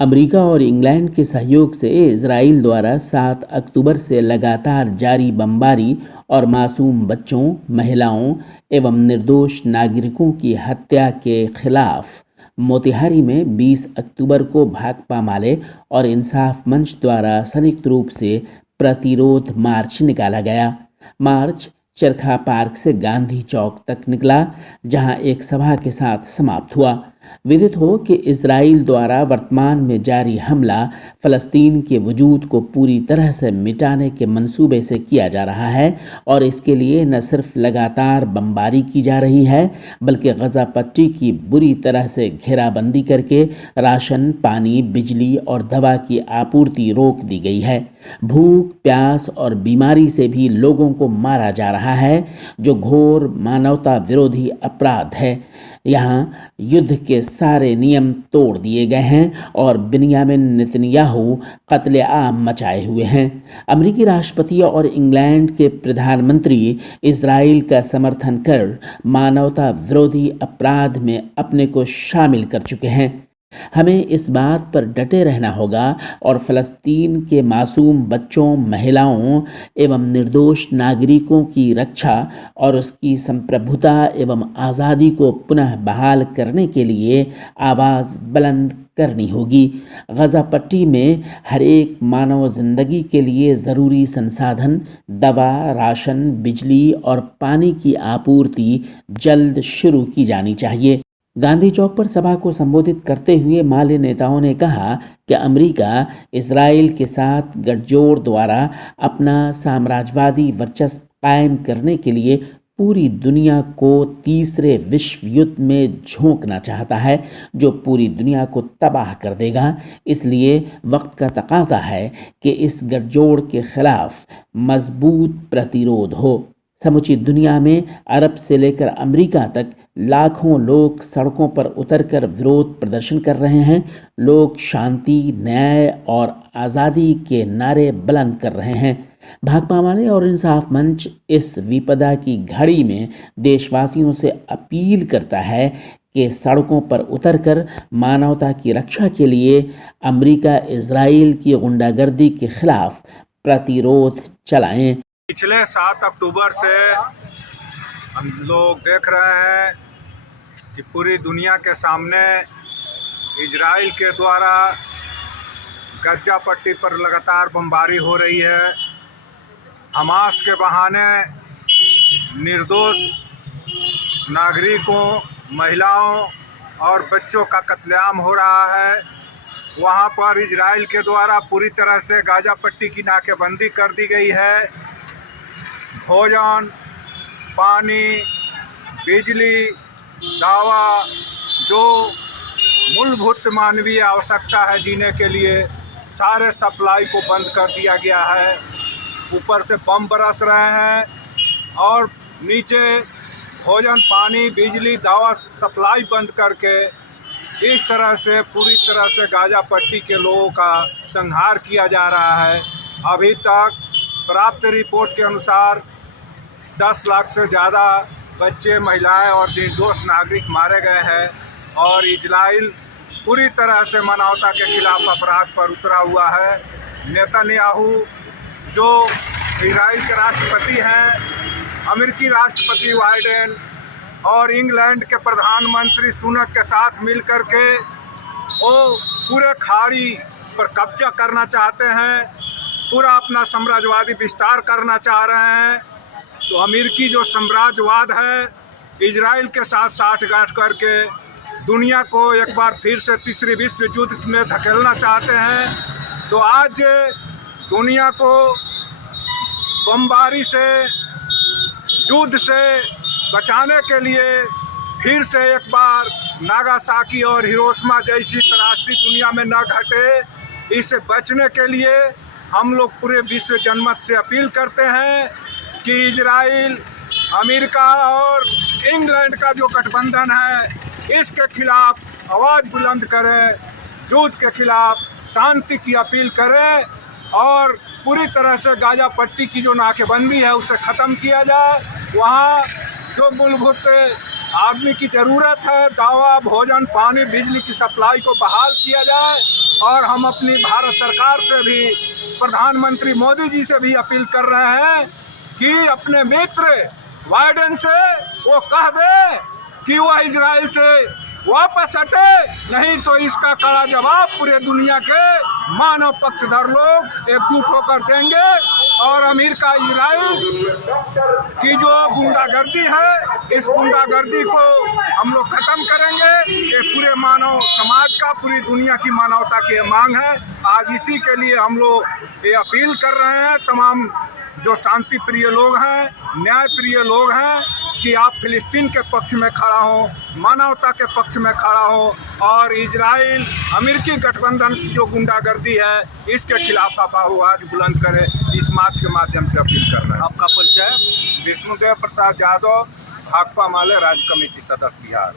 America और England के सहयोग से इजराइल द्वारा 7 अक्टूबर से लगातार जारी बमबारी और मासूम बच्चों, महिलाओं एवं निर्दोष नागरिकों की हत्या के खिलाफ मोतिहारी में 20 अक्टूबर को भाकपा माले और इंसाफ मंच द्वारा संयुक्त रूप से प्रतिरोध मार्च निकाला गया। मार्च चरखा पार्क से गांधी चौक तक निकला, जहां एक सभा के साथ समाप्त हुआ। विदित हो कि इजराइल द्वारा वर्तमान में जारी हमला फलस्तीन के वजूद को पूरी तरह से मिटाने के मंसूबे से किया जा रहा है और इसके लिए न सिर्फ लगातार बमबारी की जा रही है, बल्कि गजा पट्टी की बुरी तरह से घेराबंदी करके राशन, पानी, बिजली और दवा की आपूर्ति रोक दी गई है। भूख, प्यास और बीमारी से भी लोगों को मारा जा रहा है, जो घोर मानवता विरोधी अपराध है। यहाँ युद्ध के सारे नियम तोड़ दिए गए हैं और बिन्यामिन नेतन्याहू कत्लेआम मचाए हुए हैं। अमेरिकी राष्ट्रपति और इंग्लैंड के प्रधानमंत्री इजराइल का समर्थन कर मानवता विरोधी अपराध में अपने को शामिल कर चुके हैं। हमें इस बात पर डटे रहना होगा और फलस्तीन के मासूम बच्चों, महिलाओं एवं निर्दोष नागरिकों की रक्षा और उसकी संप्रभुता एवं आज़ादी को पुनः बहाल करने के लिए आवाज़ बुलंद करनी होगी। गजा पट्टी में हर एक मानव जिंदगी के लिए ज़रूरी संसाधन, दवा, राशन, बिजली और पानी की आपूर्ति जल्द शुरू की जानी चाहिए। गांधी चौक पर सभा को संबोधित करते हुए माले नेताओं ने कहा कि अमेरिका इजराइल के साथ गठजोड़ द्वारा अपना साम्राज्यवादी वर्चस्व कायम करने के लिए पूरी दुनिया को तीसरे विश्व युद्ध में झोंकना चाहता है, जो पूरी दुनिया को तबाह कर देगा। इसलिए वक्त का तकाजा है कि इस गठजोड़ के खिलाफ मजबूत प्रतिरोध हो। समूची दुनिया में अरब से लेकर अमेरिका तक लाखों लोग सड़कों पर उतरकर विरोध प्रदर्शन कर रहे हैं। लोग शांति, न्याय और आज़ादी के नारे बुलंद कर रहे हैं। भाकपा माले और इंसाफ मंच इस विपदा की घड़ी में देशवासियों से अपील करता है कि सड़कों पर उतरकर मानवता की रक्षा के लिए अमेरिका इजराइल की गुंडागर्दी के खिलाफ प्रतिरोध चलाएं। पिछले 7 अक्टूबर से हम लोग देख रहे हैं कि पूरी दुनिया के सामने इजराइल के द्वारा गजा पट्टी पर लगातार बमबारी हो रही है। हमास के बहाने निर्दोष नागरिकों, महिलाओं और बच्चों का कत्लेआम हो रहा है। वहाँ पर इजराइल के द्वारा पूरी तरह से गाजा पट्टी की नाकेबंदी कर दी गई है। भोजन, पानी, बिजली, दवा, जो मूलभूत मानवीय आवश्यकता है जीने के लिए, सारे सप्लाई को बंद कर दिया गया है। ऊपर से बम बरस रहे हैं और नीचे भोजन, पानी, बिजली, दवा सप्लाई बंद करके इस तरह से पूरी तरह से गाजा पट्टी के लोगों का संहार किया जा रहा है। अभी तक प्राप्त रिपोर्ट के अनुसार 10 लाख से ज़्यादा बच्चे, महिलाएं और निर्दोष नागरिक मारे गए हैं और इजराइल पूरी तरह से मानवता के खिलाफ अपराध पर उतरा हुआ है। नेतन्याहू जो इजराइल के राष्ट्रपति हैं, अमेरिकी राष्ट्रपति बाइडेन और इंग्लैंड के प्रधानमंत्री सुनक के साथ मिलकर के वो पूरे खाड़ी पर कब्जा करना चाहते हैं, पूरा अपना साम्राज्यवादी विस्तार करना चाह रहे हैं। तो अमेरिकी जो साम्राज्यवाद है इजराइल के साथ साठगांठ करके दुनिया को एक बार फिर से तीसरे विश्व युद्ध में धकेलना चाहते हैं। तो आज दुनिया को बमबारी से, युद्ध से बचाने के लिए फिर से एक बार नागासाकी और हिरोशिमा जैसी त्रासदी दुनिया में न घटे, इससे बचने के लिए हम लोग पूरे विश्व जनमत से अपील करते हैं कि इजराइल, अमेरिका और इंग्लैंड का जो गठबंधन है इसके खिलाफ आवाज़ बुलंद करें, युद्ध के खिलाफ शांति की अपील करें और पूरी तरह से गाजा पट्टी की जो नाकेबंदी है उसे ख़त्म किया जाए। वहाँ जो मूलभूत आदमी की ज़रूरत है। दवा, भोजन, पानी, बिजली की सप्लाई को बहाल किया जाए। और हम अपनी भारत सरकार से भी, प्रधानमंत्री मोदी जी से भी अपील कर रहे हैं कि अपने मित्र बाइडेन से वो कह दे कि वह इजराइल से वापस हटे, नहीं तो इसका कड़ा जवाब पूरे दुनिया के मानव पक्षधर लोग एकजुट होकर देंगे। और अमेरिका इजराइल की जो गुंडागर्दी है, इस गुंडागर्दी को हम लोग खत्म करेंगे। ये पूरे मानव समाज का, पूरी दुनिया की मानवता की मांग है। आज इसी के लिए हम लोग ये अपील कर रहे हैं तमाम जो शांति प्रिय लोग हैं, न्याय प्रिय लोग हैं, कि आप फिलिस्तीन के पक्ष में खड़ा हो, मानवता के पक्ष में खड़ा हो और इजराइल अमेरिकी गठबंधन की जो गुंडागर्दी है इसके खिलाफ आप आवाज़ बुलंद करें। इस मार्च के माध्यम से अपील कर रहे हैं। आपका परिचय? विष्णुदेव प्रसाद यादव, भाकपा माले राज्य कमेटी सदस्य बिहार।